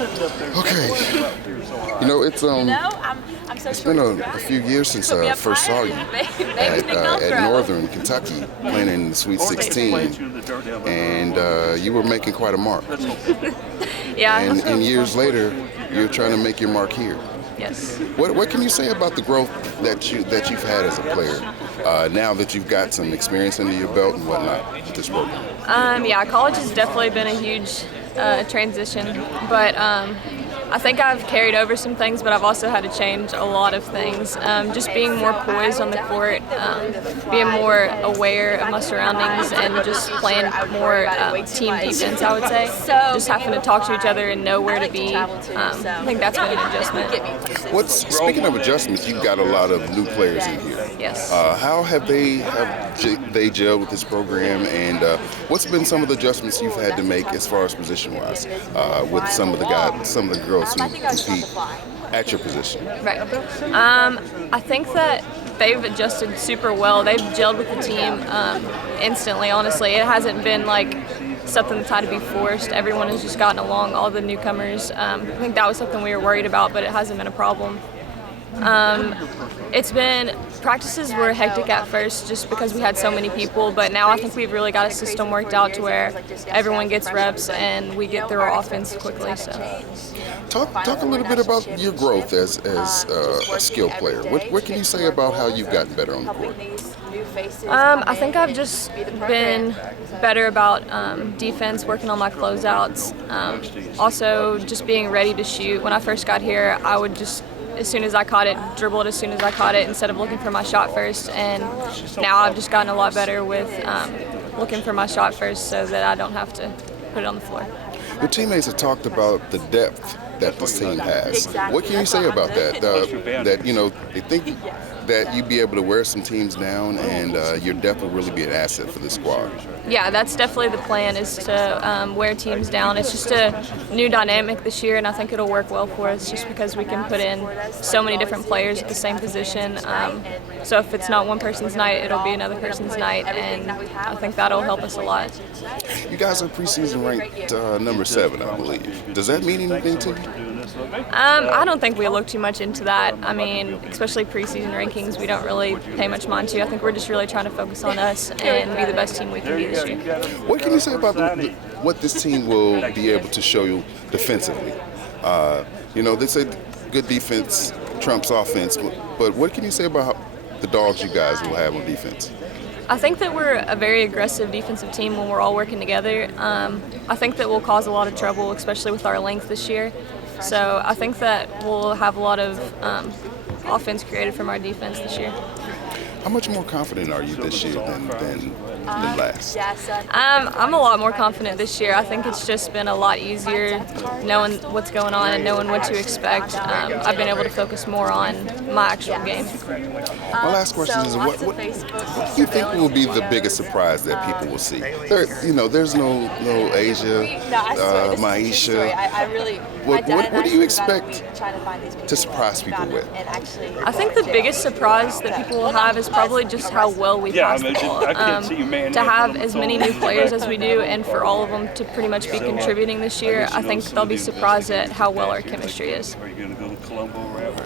Okay. You know, it's been a few years since I first saw you at Northern Kentucky playing in the Sweet 16, and you were making quite a mark. Yeah. And years later, you're trying to make your mark here. Yes. What can you say about the growth that you've had as a player now that you've got some experience under your belt and whatnot with this program? Yeah, college has definitely been a huge transition, but I think I've carried over some things, but I've also had to change a lot of things. Just being more poised on the court, being more aware of my surroundings, and just playing more team defense, I would say. Just having to talk to each other and know where to be. I think that's been an adjustment. Speaking of adjustments, you've got a lot of new players in here. Yes. How have they gelled with this program, and what's been some of the adjustments you've had to make as far as position-wise with some of the girls who compete at your position? Right. I think that they've adjusted super well. They've gelled with the team instantly, honestly. It hasn't been like something that's had to be forced. Everyone has just gotten along, all the newcomers. I think that was something we were worried about, but it hasn't been a problem. Practices were hectic at first just because we had so many people, but now I think we've really got a system worked out to where everyone gets reps and we get through our offense quickly. So, Talk a little bit about your growth as a skilled player. What can you say about how you've gotten better on the court? I think I've just been better about defense, working on my closeouts. Also, just being ready to shoot. When I first got here, I would just, as soon as I caught it, dribble it as soon as I caught it instead of looking for my shot first. And now I've just gotten a lot better with looking for my shot first so that I don't have to put it on the floor. Your teammates have talked about the depth that this team has. What can you say about that? That they think that you'd be able to wear some teams down, and your depth will really be an asset for this squad. Yeah, that's definitely the plan, is to wear teams down. It's just a new dynamic this year, and I think it'll work well for us just because we can put in so many different players at the same position. So if it's not one person's night, it'll be another person's night, and I think that'll help us a lot. You guys are preseason ranked number 7, I believe. Does that mean anything to you? I don't think we look too much into that. I mean, especially preseason rankings, we don't really pay much mind to. I think we're just really trying to focus on us and be the best team we can be this year. What can you say about what this team will be able to show you defensively? They say good defense trumps offense, but what can you say about the dogs you guys will have on defense? I think that we're a very aggressive defensive team when we're all working together. I think that we'll cause a lot of trouble, especially with our length this year. So I think that we'll have a lot of offense created from our defense this year. How much more confident are you this year than last? I'm a lot more confident this year. I think it's just been a lot easier knowing what's going on and knowing what to expect. I've been able to focus more on my actual game. My last question is, what do you think will be the biggest surprise that people will see? There's no Asia, Maisha. What do you expect to surprise people with? I think the biggest surprise that people will have is probably just how well we pass the ball. To have as many new players as we do, and for all of them to pretty much be contributing this year, I think they'll be surprised at how well our chemistry is. Are you going to go to Colombo or wherever?